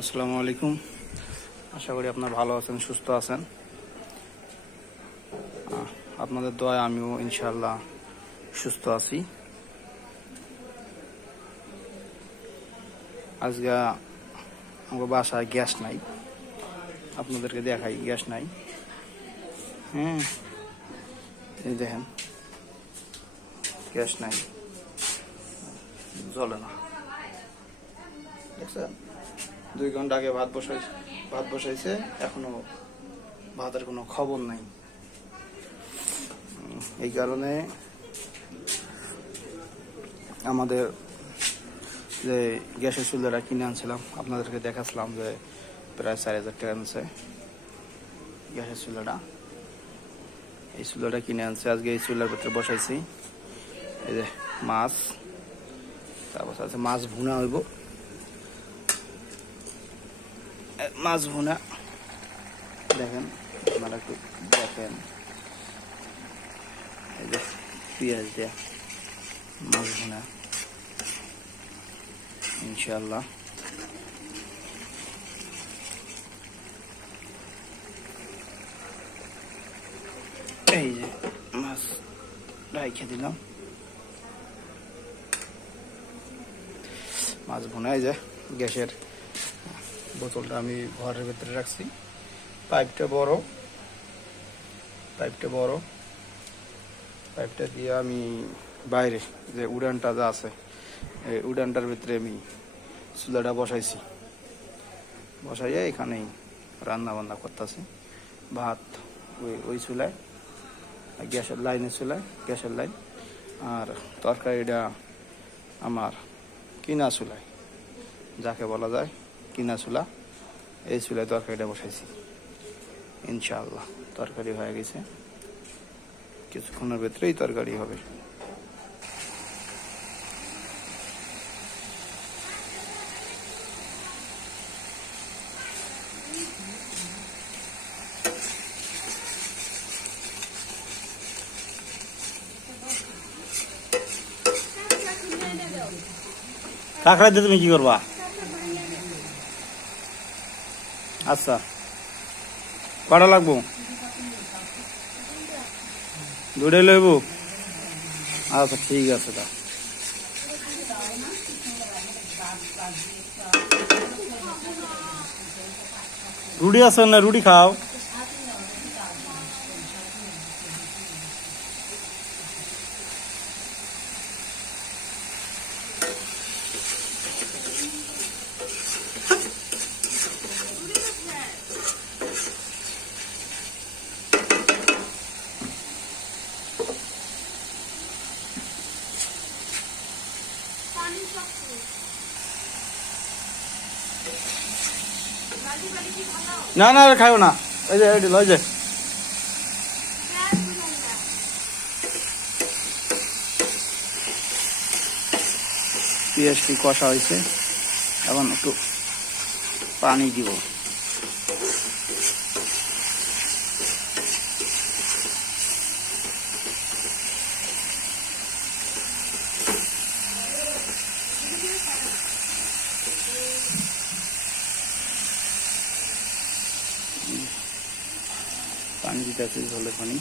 আসসালামু আলাইকুম। আশা করি আপনারা ভালো আছেন, সুস্থ আছেন। আপনাদের দোয়ায় আমিও ইনশাআল্লাহ সুস্থ আছি। আজকে আমার বাসায় গ্যাস নাই, আপনাদেরকে দেখাই গ্যাস নাই। হ্যাঁ, এই দেখেন গ্যাস নাই, জ্বলে না। দেখছেন 2 ঘন্টা আগে ভাত বসাইছে, এখনো ভাতের কোনো খবর নাই। এই কারণে আমাদের যে গ্যাসের চুলাটা কিনে আনছিলাম, আপনাদেরকে দেখাচ্ছিলাম যে প্রায় 4000 টাকা নিচ্ছে গ্যাসের চুলাটা। এই চুলাটা কিনে আনছে, আজকে এই চুলার ভিতরে বসাইছি। এই যে মাছ, তারপর আছে মাছ ভুনা হইব, মাছ ভুনা। দেখেন আপনারা একটু দেখেন, এই যে পেঁয়াজ দিয়ে মাছ ভুনা ইনশাআল্লাহ। এই যে মাছ রাইখে দিলাম, মাছ ভুনা। এই যে গ্যাসের বোতলটা আমি ঘরের ভিতরে রাখছি। পাইপটা বড়, পাইপটা দিয়ে আমি বাইরে যে উড়ানটা যা আছে, এই উড়ানটার ভিতরে আমি চুলাটা বসাইয়া এখানেই রান্না বান্না করতেছি। ভাত ওই চুলায়, গ্যাসের লাইন, আর তরকারিটা আমার কিনা চুলায়, যাকে বলা যায় কিনা চুলা। এই চুলায় তরকারিটা বসাইছি। ইনশাআল্লাহ তরকারি হয়ে গেছে, কিছুক্ষণের ভেতরেই তরকারি হবে। কাঁকড়া দিয়ে তুমি কি করবা? আচ্ছা, কটা লাগবো? 2টাই লইব। আচ্ছা ঠিক আছে। তা রুটি আছে না? রুটি খাও। না না খাইও না, এই যে এটি লই যে পেঁয়াজটি কষা হয়েছে। এখন একটু পানি দিব। পানি দিতে আছে, ঝোলের পানি।